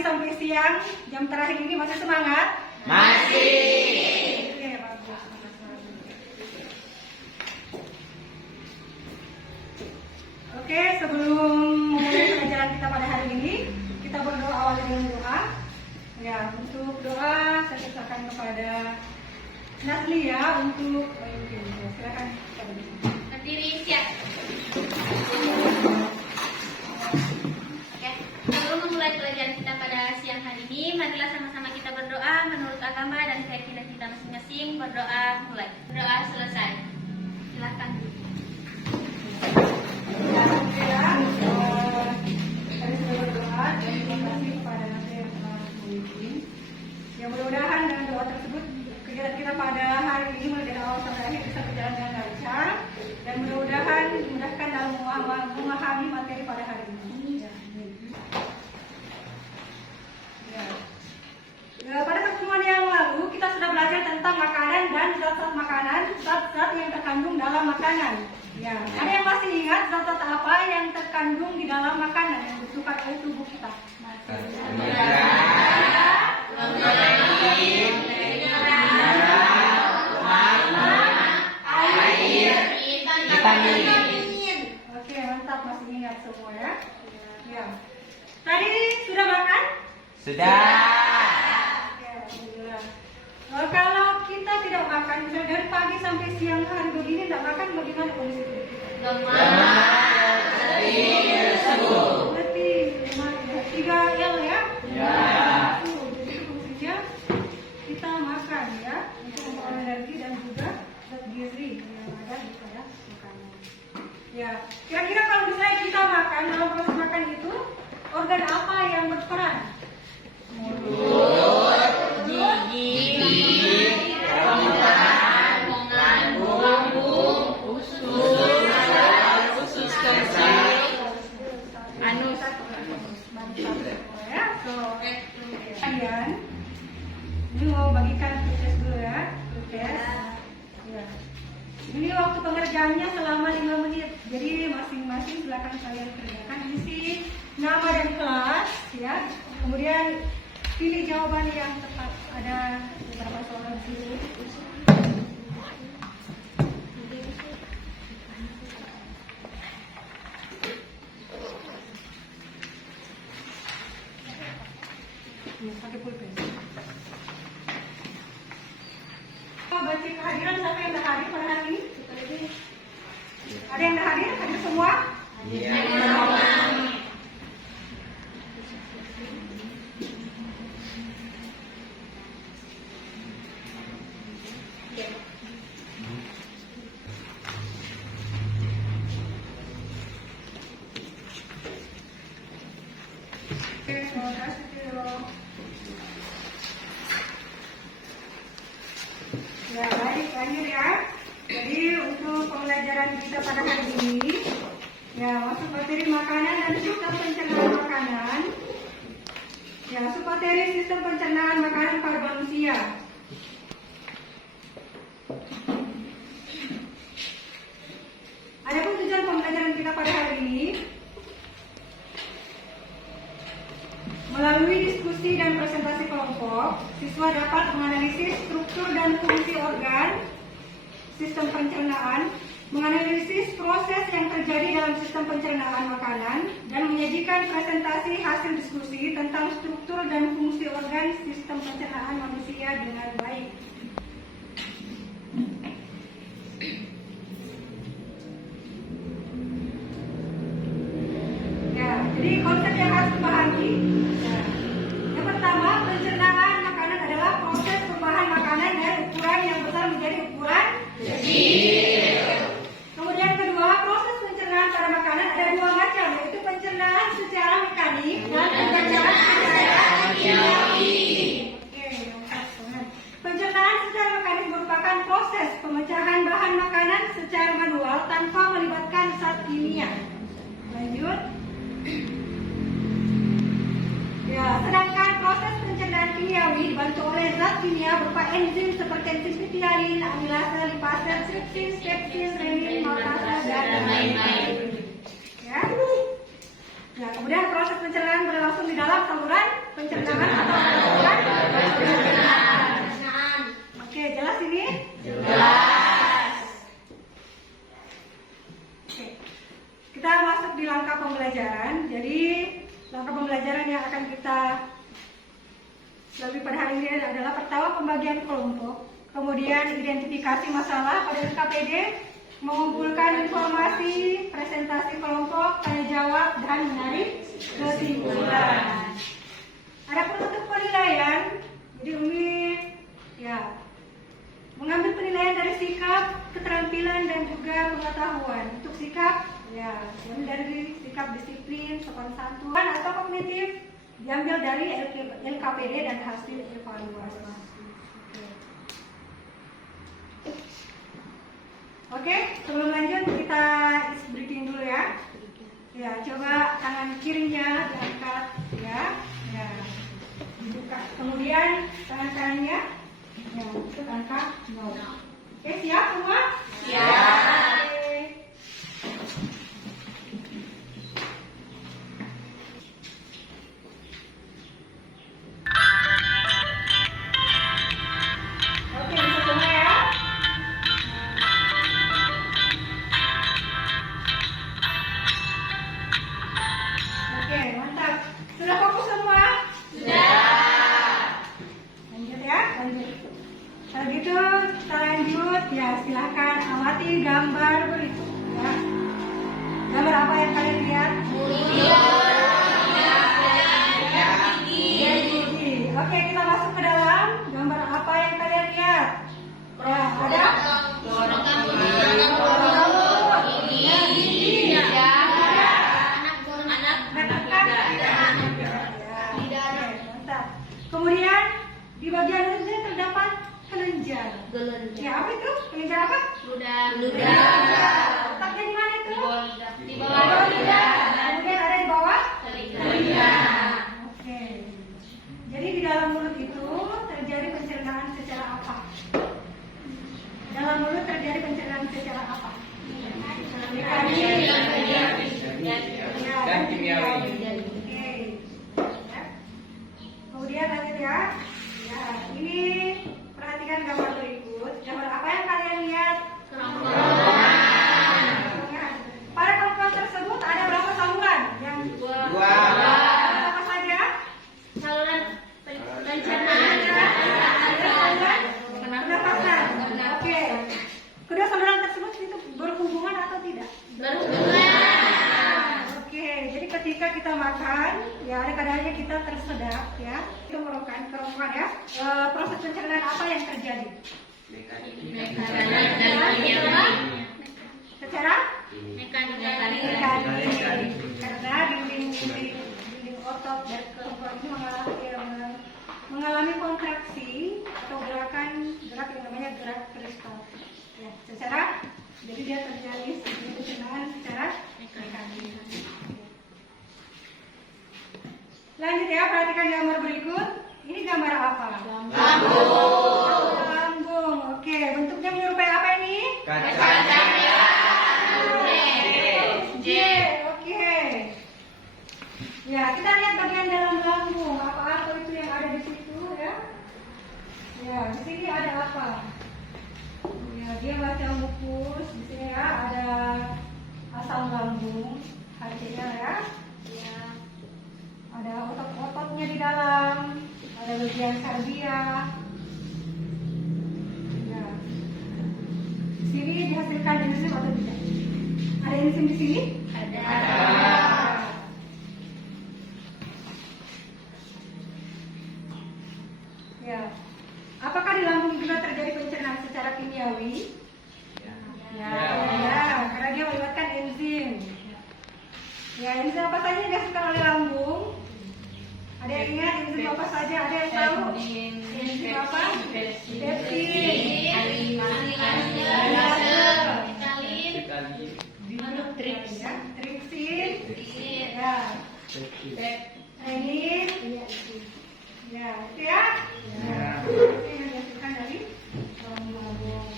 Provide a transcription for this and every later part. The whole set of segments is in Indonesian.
pagi sampai siang, jam terakhir ini masih semangat? Masih. Oke, bagus. Oke, sebelum memulai pelajaran kita pada hari ini, kita berdoa awal dengan doa. Ya, untuk doa saya serahkan kepada Naslia untuk silakan. Berdiri siap. Oke, sebelum memulai pelajaran kita pada siang hari ini, marilah sama-sama kita berdoa menurut agama dan keyakinan kita masing-masing. Berdoa mulai. Berdoa selesai. Silakan. Tadi sudah berdoa dan terima kasih kepada Naslia yang telah memimpin. Ya, mudah-mudahan dengan doa tersebut kegiatan kita pada hari ini mulai dari awal sampai akhir bisa berjalan dengan lancar dan mudah-mudahan dimudahkan dalam memahami materi pada hari ini. Ya, pada pertemuan yang lalu kita sudah belajar tentang makanan dan zat-zat makanan, zat-zat yang terkandung dalam makanan. Ya, ada yang masih ingat zat-zat apa yang terkandung di dalam makanan yang dibutuhkan oleh tubuh kita? Oke, mantap, masih ingat semua ya. Ya. Tadi sudah makan? Sudah. Oke, alhamdulillah. Kalau kita tidak makan, misalnya dari pagi sampai siang hari begini tidak makan, bagaimana kondisi tubuh kita? Berarti 3L ya? Ya. Jadi fungsinya kita makan ya untuk memperoleh energi dan juga zat gizi yang ada di pada makanan. Ya, kira-kira kalau misalnya kita makan, dalam proses makan itu organ apa yang berperan? Mulut, gigi, rongga, lambung, usus kecil, Anus. Ya, so kalian ini mau bagikan tugas dulu ya, tugas. Ya. Ini waktu pengerjaannya selama 5 menit. Jadi masing-masing silakan kalian kerjakan. Isi nama dan kelas, ya. Kemudian pilih jawaban yang tepat. Ada beberapa soal di sini. Pakai pulpen. Baca kehadiran siapa yang dah hadir pada hari ini? Ada yang dah hadir? Hadir semua? Iya. Oke, terima kasih. Ya, baik, lanjut ya. Jadi untuk pembelajaran kita pada hari ini, ya, masuk materi makanan dan sistem pencernaan makanan. Ya, masuk materi sistem pencernaan makanan pada manusia. Adapun tujuan pembelajaran kita pada hari ini, melalui diskusi dan presentasi kelompok, siswa dapat menganalisis struktur dan fungsi organ sistem pencernaan, menganalisis proses yang terjadi dalam sistem pencernaan makanan, dan menyajikan presentasi hasil diskusi tentang struktur dan fungsi organ sistem pencernaan manusia dengan baik. Ya, jadi konsep yang harus dipahami. Yang pertama, pencernaan makanan adalah proses perubahan makanan dari ukuran yang besar menjadi ukuran kecil. Kemudian kedua, proses pencernaan pada makanan ada dua macam, yaitu pencernaan secara mekanik dan pencernaan secara kimiawi. Pencernaan secara mekanik merupakan proses pemecahan bahan makanan secara manual tanpa melibatkan zat kimia. Lanjut. Ya, sedangkan proses pencernaan kimiawi dibantu oleh zat kimia berupa enzim seperti enzim pitialin, amilase, lipase, tripsin, pepsin, renin, maltase, dan lain-lain. Ya. Ya, kemudian proses pencernaan berlangsung di dalam saluran pencernaan atau pencernaan. Oke, jelas ini? Jelas. Oke. Kita masuk di langkah pembelajaran. Jadi, langkah pembelajaran yang akan kita lalui pada hari ini adalah pertama pembagian kelompok, kemudian identifikasi masalah pada LKPD, mengumpulkan informasi, presentasi kelompok, tanya jawab, dan menarik kesimpulan. Adapun untuk penilaian, jadi Umi ya mengambil penilaian dari sikap, keterampilan, dan juga pengetahuan. Untuk sikap, ya dari sikap disiplin, sopan santun, atau kognitif diambil dari LKPD dan hasil evaluasi. Oke, sebelum lanjut kita is breathing dulu ya. Ya, coba tangan kirinya diangkat ya. Ya. Dibuka. Kemudian tangan kanannya ya, itu angkat nol. Oke, siap semua? Siap. Oke. Oke, bisa semua ya? Oke, mantap. Sudah fokus semua? Lanjut ya, lanjut. Kalau gitu kita lanjut ya, silahkan amati gambar berikut ya. Gambar apa yang kalian lihat? Gigi. Oke, kita masuk ke dalam. Gambar apa yang kalian lihat? Ya, ada kemudian di bagian ujungnya terdapat kelenjar. Ya, apa itu? Kelenjar apa? Ludah. Letaknya di mana itu? Di Bawah bawah lidah. Kemudian ada di bawah telinga. Oke. Jadi di dalam mulut itu terjadi pencernaan secara apa? Dalam mulut terjadi pencernaan secara apa? Dan kimiawi. Oke. Ya. Kemudian lanjut ya. Ya, ini perhatikan gambar berikut. Gambar apa yang kalian lihat? Kerongkongan. Pada kerongkongan tersebut ada berapa saluran? Yang Dua. apa saja? Saluran pencernaan. Pernapasan. Oke. Kedua saluran tersebut itu berhubungan atau tidak? Berhubungan. Oke. Jadi ketika kita makan, ya ada kadangnya kita tersedak, ya. Itu merupakan kerongkongan ya. Proses pencernaan apa yang terjadi? Secara Mekanik. karena dinding otot dan kerongkongan ini mengalami kontraksi atau gerak yang namanya gerak peristaltik. Ya, jadi dia terjadi pencernaan secara mekanik. Lanjut ya, perhatikan gambar berikut. Ini gambar apa? Lambung. Oke, bentuknya menyerupai apa ini? J. Oke. Ya, kita lihat bagian dalam lambung. Apa itu yang ada di situ ya? Ya, di sini ada apa? Ya, dia baca mukus. Di sini ya ada asam lambung, HC-nya ya. Ya. Ada otot-ototnya di dalam. Ada bagian kardia. Ya. Di sini dihasilkan enzim atau tidak? Ada enzim di sini? Ada. Ya. Apakah di lambung juga terjadi pencernaan secara kimiawi? Ya, karena dia melibatkan enzim. Ya, enzim apa saja yang dihasilkan oleh lambung? Ada yang ingat enzim apa saja? Ada yang tahu? Enzim apa? Pepsid. Ya, tripsin. Ya. Renin. Ya, itu ya. Itu yang dihasilkan dari lambung.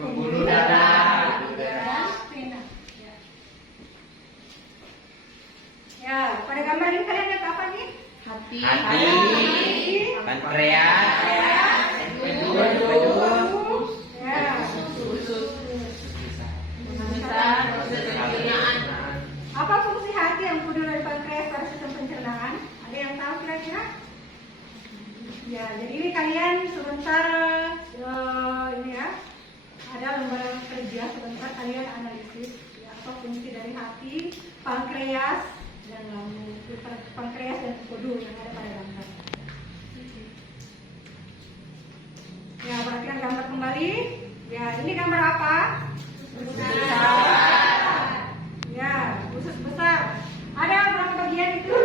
Pembuluh darah. Vena. Ya, pada gambar ini kalian lihat apa nih? Hati. Pankreas, pedus, ya. Apa fungsi hati yang peduli dari pankreas pada sistem pencernaan? Ada yang tahu kira-kira? Ya, jadi ini kalian sebentar ini ya, ada lembaran kerja sebentar kalian analisis ya, apa fungsi dari hati, pankreas dan lambung, pankreas dan pedul yang ada pada gambar. Ya, perhatikan gambar kembali. Ya, ini gambar apa? Ya, usus besar. Ada berapa bagian itu?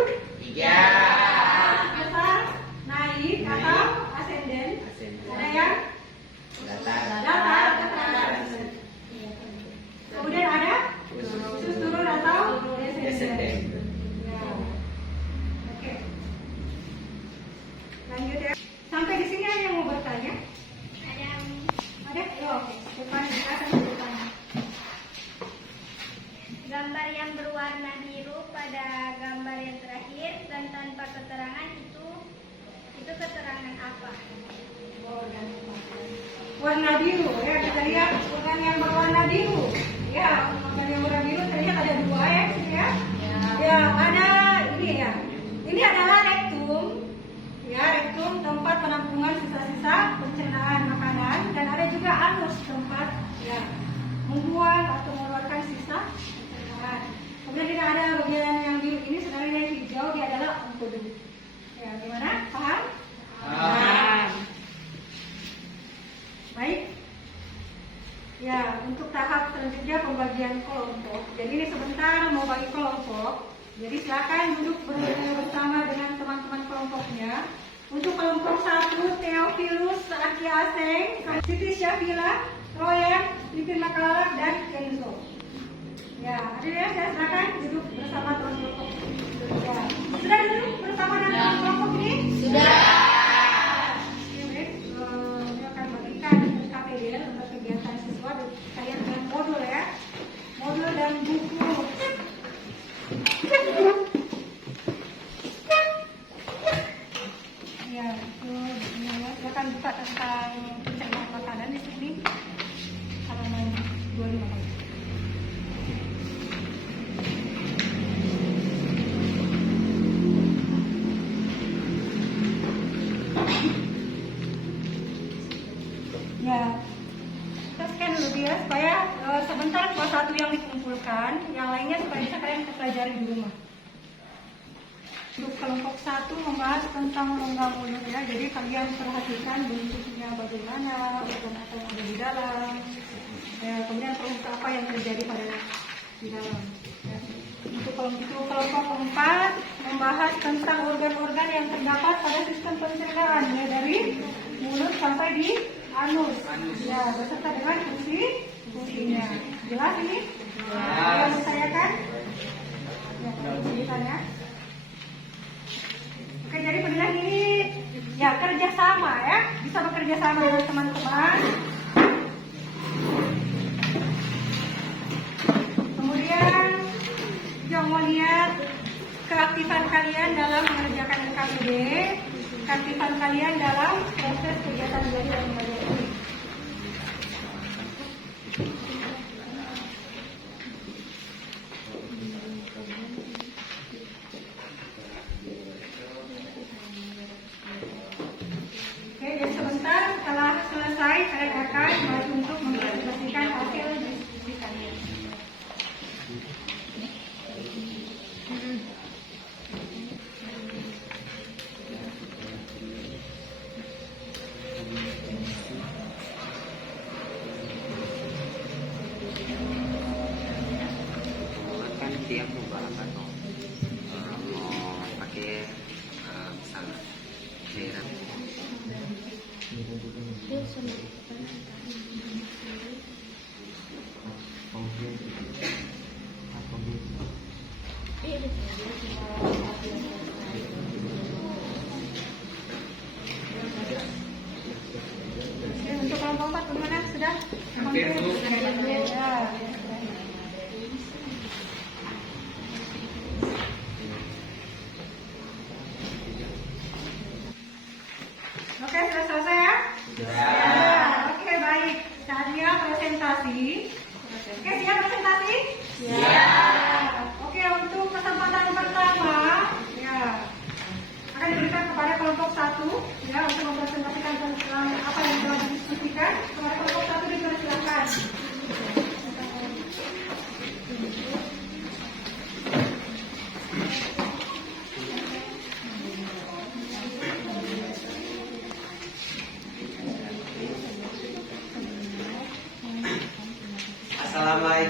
3, Besar, naik atau ascenden? Ada yang datar atau kemudian ada usus turun atau descenden. Ya. Oke. Lanjut ya. Sampai di sini ada yang mau bertanya? Ada? Ya, oke. Depan silakan bertanya. Gambar yang berwarna biru pada gambar yang terakhir dan tanpa keterangan itu keterangan apa? Warna biru ya, kita lihat organ yang berwarna biru. Ya, organ yang berwarna biru terlihat ada 2 ya, di sini ya. Ya, ada ini ya. Ini adalah rektum. Ya, rektum tempat penampungan sisa-sisa pencernaan makanan dan ada juga anus tempat ya membuang atau mengeluarkan sisa pencernaan. Kemudian kita ada bagian yang biru ini sebenarnya yang hijau dia adalah empedu. Ya, gimana? Paham? Baik. Ya, untuk tahap selanjutnya pembagian kelompok. Jadi ini sebentar mau bagi kelompok. Jadi silakan duduk bersama dengan teman-teman kelompoknya. Untuk kelompok 1, Theophilus Akyaseng, Siti Syafila, Royan, Pipin Makalarak, dan Kenzo. Ya, ada ya, saya silakan duduk bersama teman kelompok. Ya. Sudah duduk bersama dengan teman kelompok ini? Sudah. Saya akan bagikan KPD untuk kegiatan siswa kalian dengan modul ya, modul dan buku. Ya, silakan buka tentang pencernaan makanan di sini halaman 25. Ya, kita scan dulu ya supaya sebentar kelas 1 yang dikumpulkan, yang lainnya supaya bisa kalian pelajari di rumah. Untuk kelompok 1 membahas tentang rongga mulut ya, jadi kalian perhatikan bentuknya bagaimana, organ apa yang ada di dalam, ya, kemudian proses apa yang terjadi pada di dalam. Ya. Untuk kelompok 4 membahas tentang organ-organ yang terdapat pada sistem pencernaan ya, dari mulut sampai di anus, ya, beserta dengan fungsinya. Jelas ini? Yang saya kan? Ya, ceritanya. Oke, jadi penilaian ini ya kerjasama ya, bisa bekerja sama dengan teman-teman. Kemudian juga mau lihat keaktifan kalian dalam mengerjakan KPD, keaktifan kalian dalam proses kegiatan belajar dan mengajar. Oke, jadi sebentar setelah selesai kalian akan mulai untuk mempresentasikan hasil diskusi kalian. kan tiap mau balapan mau pakai misalnya daerah. Untuk kelompok 4 bagaimana? Sudah? Hampir, Bu. Ya.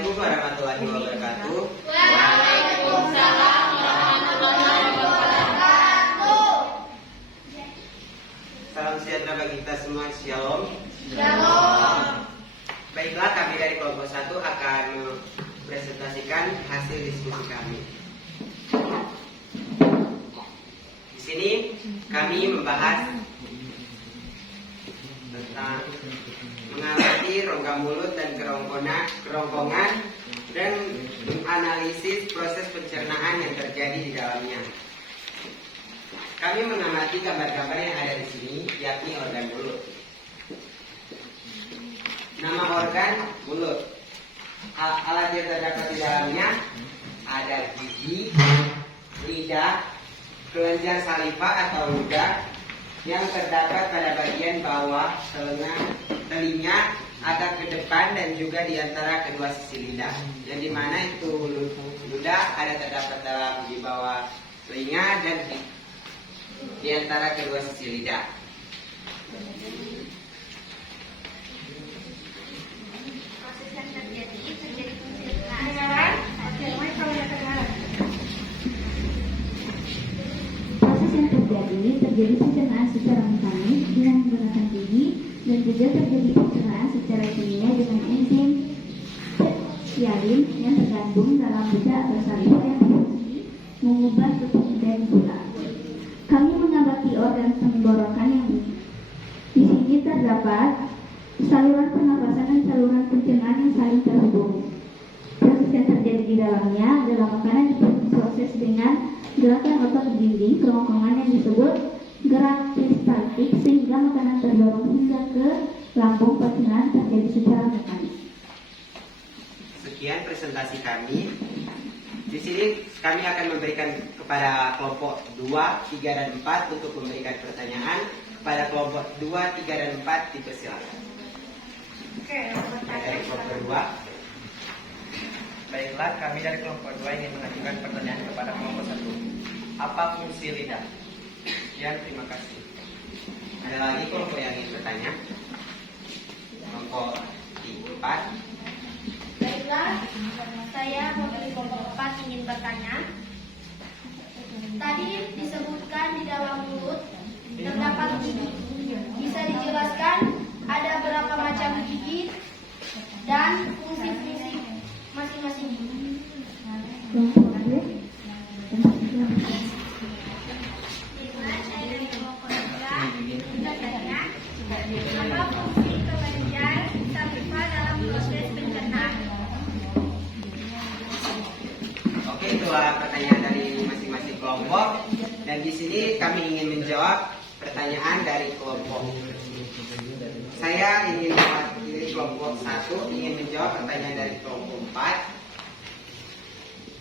Assalamualaikum warahmatullahi wabarakatuh. Waalaikumsalam warahmatullahi wabarakatuh. Salam sejahtera bagi kita semua. Shalom. Shalom. Baiklah, kami dari kelompok 1 akan presentasikan hasil diskusi kami. Di sini kami membahas tentang mengamati rongga mulut dan kerongkongan dan menganalisis proses pencernaan yang terjadi di dalamnya. Kami mengamati gambar-gambar yang ada di sini, yakni organ mulut. Nama organ mulut. Alat yang terdapat di dalamnya ada gigi, lidah, kelenjar saliva atau ludah yang terdapat pada bagian bawah telinga, agak ke depan dan juga di antara kedua sisi lidah. Yang dimana itu ludah ada terdapat di bawah telinga dan di antara kedua sisi lidah. Proses yang terjadi pencernaan. Kedengaran? Oke, Mike kalau ada kedengaran. Proses yang terjadi pencernaan secara mekanis dengan menggunakan gigi dan juga terjadi pencernaan secara kimia dengan enzim sialin yang tergabung dalam ludah atau saliva yang berfungsi mengubah bentuk dan gula. Kami mengamati organ tenggorokan yang di sini terdapat saluran pernapasan dan saluran pencernaan yang saling terhubung. Proses yang terjadi di dalamnya adalah makanan diproses dengan gerakan otot dinding kerongkongan yang disebut gerak peristaltik sehingga makanan terdorong hingga ke lambung pencernaan terjadi secara mekanis. Sekian presentasi kami. Di sini kami akan memberikan kepada kelompok 2, 3, dan 4 untuk memberikan pertanyaan. Kepada kelompok 2, 3, dan 4 dipersilakan. Oke, Dari kelompok 2. Baiklah, kami dari kelompok 2 ingin mengajukan pertanyaan kepada kelompok 1. Apa fungsi lidah? Sekian, terima kasih. Ada lagi kelompok yang ingin bertanya? Kelompok 4. Baiklah, saya mewakili kelompok 4 ingin bertanya. Tadi disebutkan di dalam mulut terdapat gigi. Bisa dijelaskan ada berapa macam gigi dan fungsi-fungsi masing-masing gigi? Baiklah, saya dari kelompok 3 bertanya. Apa fungsi kelenjar saliva dalam proses pencernaan? Oke, itulah pertanyaan dari masing-masing kelompok. Dan di sini kami ingin menjawab pertanyaan dari kelompok. Saya ingin mewakili kelompok 1 ingin menjawab pertanyaan dari kelompok 4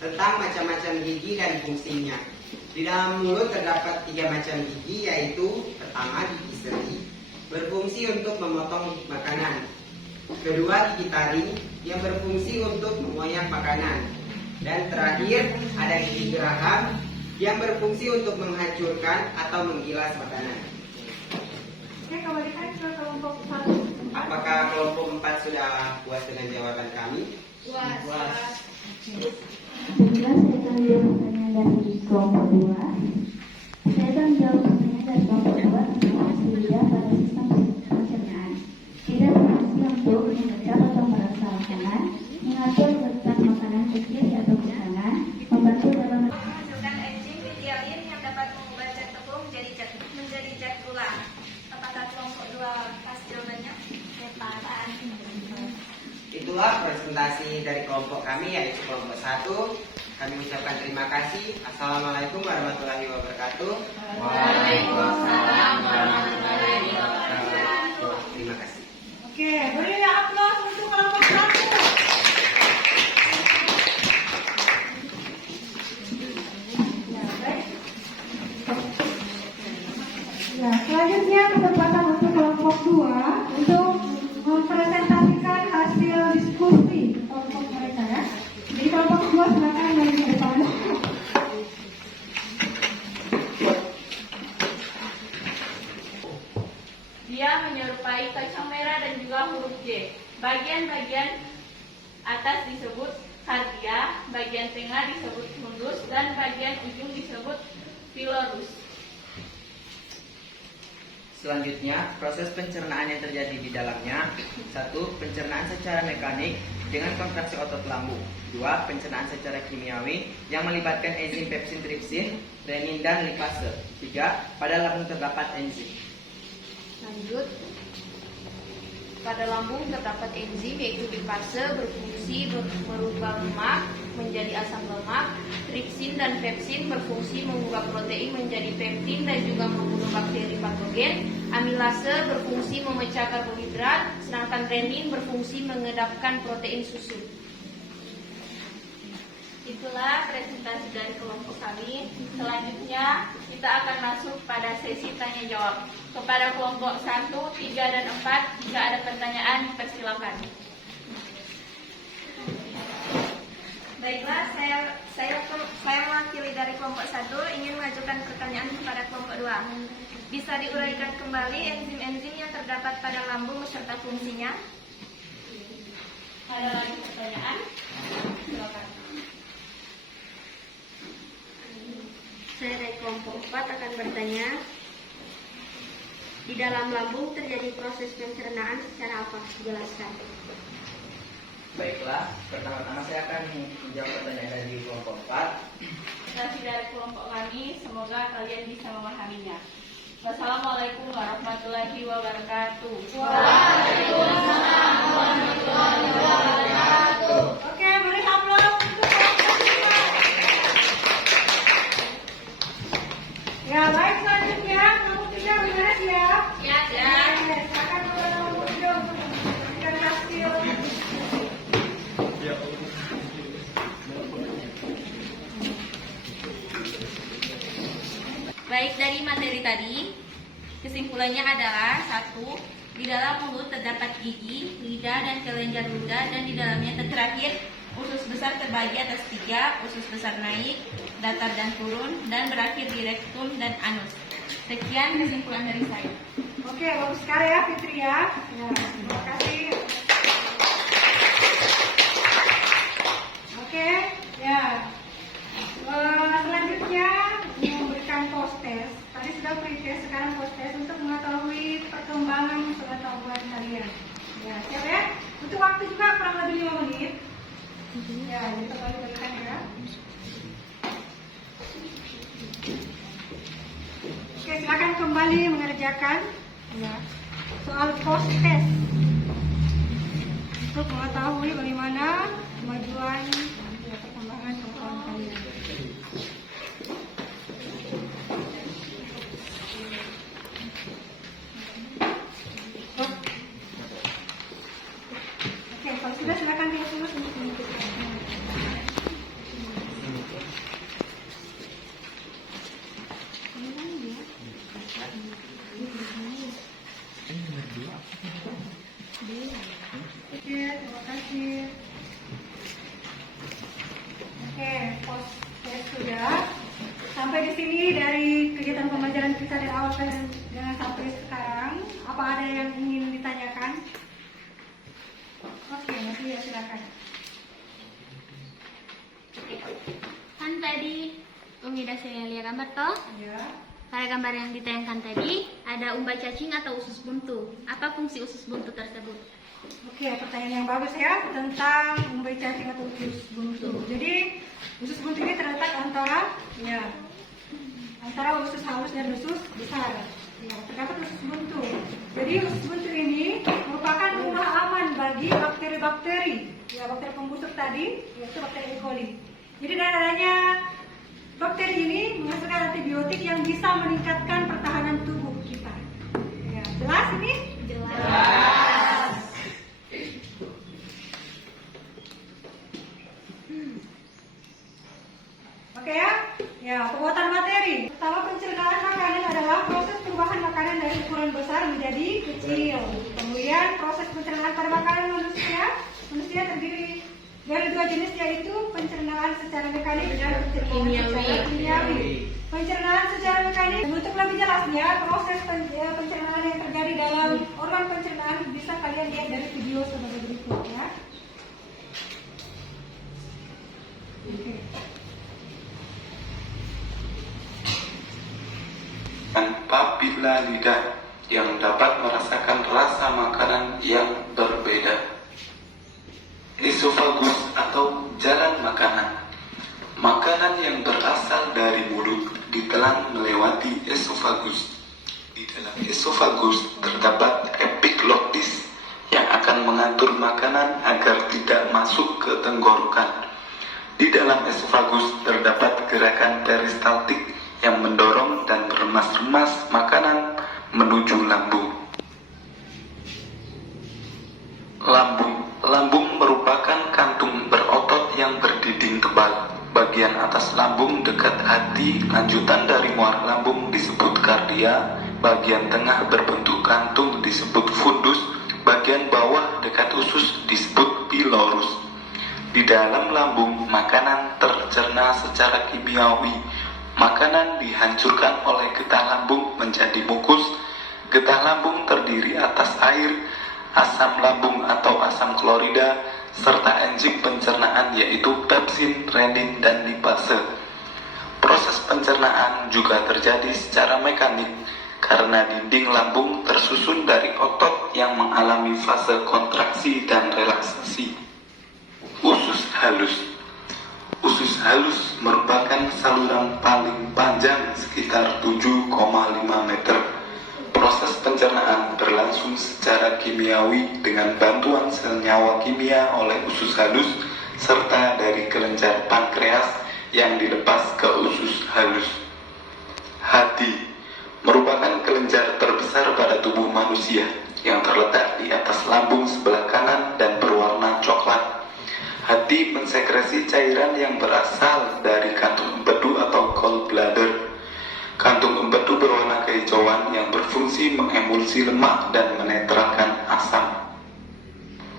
tentang macam-macam gigi dan fungsinya. Di dalam mulut terdapat 3 macam gigi, yaitu pertama gigi seri, berfungsi untuk memotong makanan. Kedua, gigi taring yang berfungsi untuk mengoyak makanan. Dan terakhir, ada gigi geraham yang berfungsi untuk menghancurkan atau menggilas makanan. Oke, kembalikan ke kelompok 1. Apakah kelompok 4 sudah puas dengan jawaban kami? Puas. Baiklah, saya akan menjawab pertanyaan dari kelompok 2. Saya akan menjawab pertanyaan dari kelompok 2 tentang fungsi lidah pada sistem pencernaan. Lidah berfungsi untuk mengecap atau merasa makanan, mengatur letak makanan ke kiri atau ke kanan, membantu dalam Menghasilkan enzim pitialin yang dapat mengubah zat tepung menjadi zat gula. Apakah kelompok 2 pas jawabannya? Separan. Itulah presentasi dari kelompok kami, yaitu kelompok 1. Kami ucapkan terima kasih. Assalamualaikum warahmatullahi wabarakatuh. Waalaikumsalam warahmatullahi wabarakatuh. Terima kasih. Oke, beri aplaus untuk kelompok 1. Ya, baik. Ya, selanjutnya kesempatan untuk kelompok 2 untuk mempresentasikan hasil diskusi kelompok mereka ya. Jadi kelompok 2 silakan maju ke depan. Dia menyerupai kacang merah dan juga huruf J. Bagian-bagian atas disebut kardia, bagian tengah disebut fundus, dan bagian ujung disebut pilorus. Selanjutnya, proses pencernaan yang terjadi di dalamnya. 1. Pencernaan secara mekanik dengan kontraksi otot lambung. 2. Pencernaan secara kimiawi yang melibatkan enzim pepsin, tripsin, renin, dan lipase. 3. Pada lambung terdapat enzim. Lanjut. Pada lambung terdapat enzim yaitu lipase berfungsi merubah lemak menjadi asam lemak, tripsin dan pepsin berfungsi mengubah protein menjadi peptin dan juga membunuh bakteri patogen, amilase berfungsi memecah karbohidrat, sedangkan renin berfungsi mengedapkan protein susu. Itulah presentasi dari kelompok kami. Selanjutnya kita akan masuk pada sesi tanya jawab. Kepada kelompok 1, 3, dan 4, jika ada pertanyaan, persilakan. Baiklah, saya mewakili dari kelompok 1 ingin mengajukan pertanyaan kepada kelompok 2. Bisa diuraikan kembali enzim-enzim yang terdapat pada lambung beserta fungsinya? Ada lagi pertanyaan? Silakan. Saya dari kelompok 4 akan bertanya, di dalam lambung terjadi proses pencernaan secara apa? Jelaskan. Baiklah, pertama-tama saya akan menjawab pertanyaan dari kelompok 4. Terima dari kelompok kami, semoga kalian bisa memahaminya. Wassalamualaikum warahmatullahi wabarakatuh. Waalaikumsalam warahmatullahi wabarakatuh. Oke, beri aplaus untuk kelompok 2. Ya, baik, selanjutnya kelompok 3 beres ya. Ya, ya. Silakan kepada kelompok 3 untuk memberikan hasil. Baik, dari materi tadi, kesimpulannya adalah 1. Di dalam mulut terdapat gigi, lidah, dan kelenjar ludah, dan di dalamnya terakhir usus besar terbagi atas 3, usus besar naik, datar dan turun, dan berakhir di rektum dan anus. Sekian kesimpulan dari saya. Oke, bagus sekali ya Fitri ya. Ya, terima kasih. Oke, ya. Selanjutnya memberikan post test. Tadi sudah pre-test, sekarang post test untuk mengetahui perkembangan pengetahuan kalian. Ya, siap ya? Untuk waktu juga kurang lebih 5 menit. Ya, jadi kembali berikan ya. Oke, silakan kembali mengerjakan ya, soal post test untuk mengetahui bagaimana kemajuan ya, perkembangan pengetahuan kalian. Oke, kalau sudah silakan ditulis untuk menentukan. Oke, terima kasih. Oke, post test sudah. Sampai di sini dari kegiatan pembelajaran kita dari awal dan sampai sekarang. Apa ada yang ingin ditanyakan? Oke, masih ya, silakan. Kan tadi Umi saya lihat gambar toh? Ya. Pada gambar yang ditayangkan tadi ada umbai cacing atau usus buntu. Apa fungsi usus buntu tersebut? Oke, pertanyaan yang bagus ya tentang umbai cacing atau usus buntu. Jadi usus buntu ini terletak antara usus halus dan usus besar. Ya, terdapat usus buntu. Jadi usus buntu ini merupakan rumah aman bagi bakteri-bakteri. Ya, bakteri pembusuk tadi yaitu bakteri E. coli. Jadi dengan adanya bakteri ini menghasilkan antibiotik yang bisa meningkatkan pertahanan tubuh kita. Ya, jelas ini? Jelas. Oke ya? Ya, pembuatan materi. Pertama, pencernaan makanan adalah proses perubahan makanan dari ukuran besar menjadi kecil. Kemudian proses pencernaan pada makanan manusia terdiri dari 2 jenis, yaitu pencernaan secara mekanik dan pencernaan secara kimiawi. Pencernaan secara mekanik, untuk lebih jelasnya proses pencernaan yang terjadi dalam organ pencernaan bisa kalian lihat dari video sebagai berikut ya. sejumlah lidah yang dapat merasakan rasa makanan yang berbeda. Esofagus atau jalan makanan. Makanan yang berasal dari mulut ditelan melewati esofagus. Di dalam esofagus terdapat epiglottis yang akan mengatur makanan agar tidak masuk ke tenggorokan. Di dalam esofagus terdapat gerakan peristaltik yang mendorong dan meremas-remas makanan menuju lambung. Lambung merupakan kantung berotot yang berdinding tebal. Bagian atas lambung dekat hati, lanjutan dari muara lambung disebut kardia, bagian tengah berbentuk kantung disebut fundus, bagian bawah dekat usus disebut pilorus. Di dalam lambung, makanan tercerna secara kimiawi. Makanan dihancurkan oleh getah lambung menjadi mukus. Getah lambung terdiri atas air, asam lambung atau asam klorida, serta enzim pencernaan yaitu pepsin, renin, dan lipase. Proses pencernaan juga terjadi secara mekanik karena dinding lambung tersusun dari otot yang mengalami fase kontraksi dan relaksasi. Usus halus. Usus halus merupakan saluran paling panjang sekitar 7,5 meter. Proses pencernaan berlangsung secara kimiawi dengan bantuan sel nyawa kimia oleh usus halus serta dari kelenjar pankreas yang dilepas ke usus halus. Hati merupakan kelenjar terbesar pada tubuh manusia yang terletak di atas lambung sebelah kanan dan berwarna coklat. Hati mensekresi cairan yang berasal dari kantung empedu atau gallbladder. Kantung empedu berwarna kehijauan yang berfungsi mengemulsi lemak dan menetralkan asam.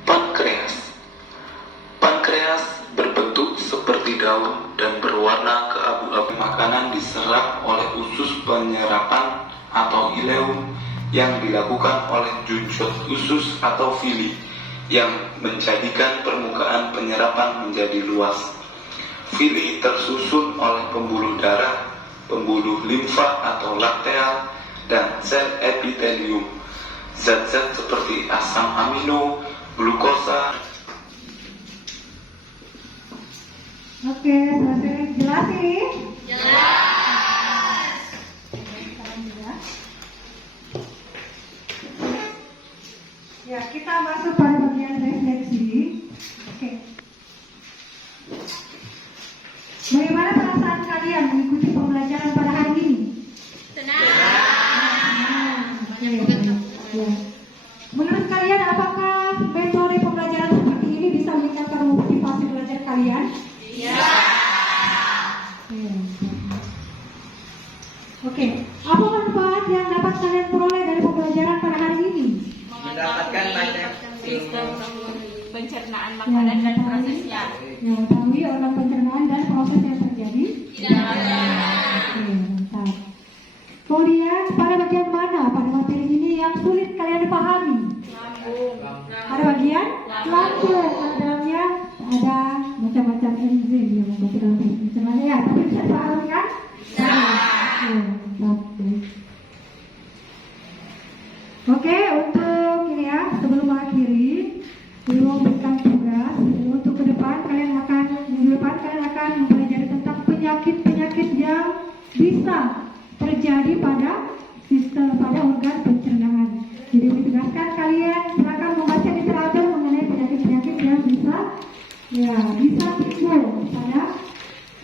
Pankreas. Pankreas berbentuk seperti daun dan berwarna keabu-abu. Makanan diserap oleh usus penyerapan atau ileum yang dilakukan oleh junjot usus atau villi yang menjadikan permukaan penyerapan menjadi luas. Villi tersusun oleh pembuluh darah, pembuluh limfa atau lakteal, dan sel epitelium. Zat-zat seperti asam amino, glukosa. Oke, selesai. Jelas ini? Jelas. Ya, kita masuk pada bagian refleksi. Oke. Bagaimana perasaan kalian mengikuti pembelajaran pada hari ini? Ya. Menurut kalian, apakah metode pembelajaran seperti ini bisa meningkatkan motivasi belajar kalian? Iya. Oke. Apa manfaat yang dapat kalian peroleh dari pembelajaran pada hari ini? Mendapatkan banyak sistem pencernaan makanan dan prosesnya. Mengetahui organ pencernaan dan proses yang terjadi. Oke, mantap. Kemudian pada bagian mana pada materi ini yang sulit kalian pahami? Pada bagian lambung. Pada dalamnya ada macam-macam enzim yang membantu dalam proses pencernaan. Ya, tapi bisa dipahami kan? Oke, untuk ini ya, sebelum mengakhiri, belum memberikan tugas untuk ke depan kalian akan mempelajari tentang penyakit-penyakit yang bisa terjadi pada sistem pada organ pencernaan. Jadi ditegaskan kalian silakan membaca literatur mengenai penyakit-penyakit yang bisa timbul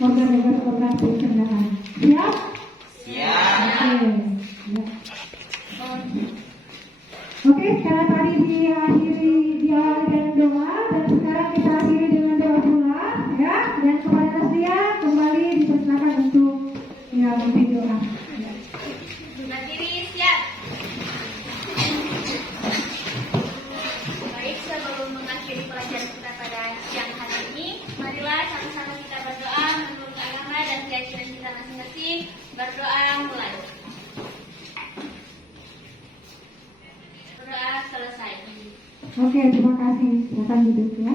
pada organ pencernaan. Siap? Siap. Oke, sekarang tadi diakhiri dengan doa dan sekarang kita akhiri dengan doa pula, ya. Dan kepada Tasya kembali dipersilakan untuk memimpin doa. Berdiri siap. Baik, sebelum mengakhiri pelajaran kita pada siang hari ini, marilah sama-sama kita berdoa menurut agama dan keyakinan kita masing-masing. Berdoa mulai. Berdoa selesai. Oke, terima kasih. Silakan duduk ya.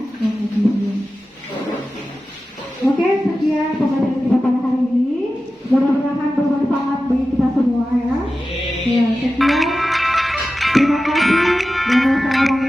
Oke, sekian pembelajaran kita pada hari ini. Mudah-mudahan bermanfaat bagi kita semua ya. Ya, sekian. Terima kasih dan wassalamualaikum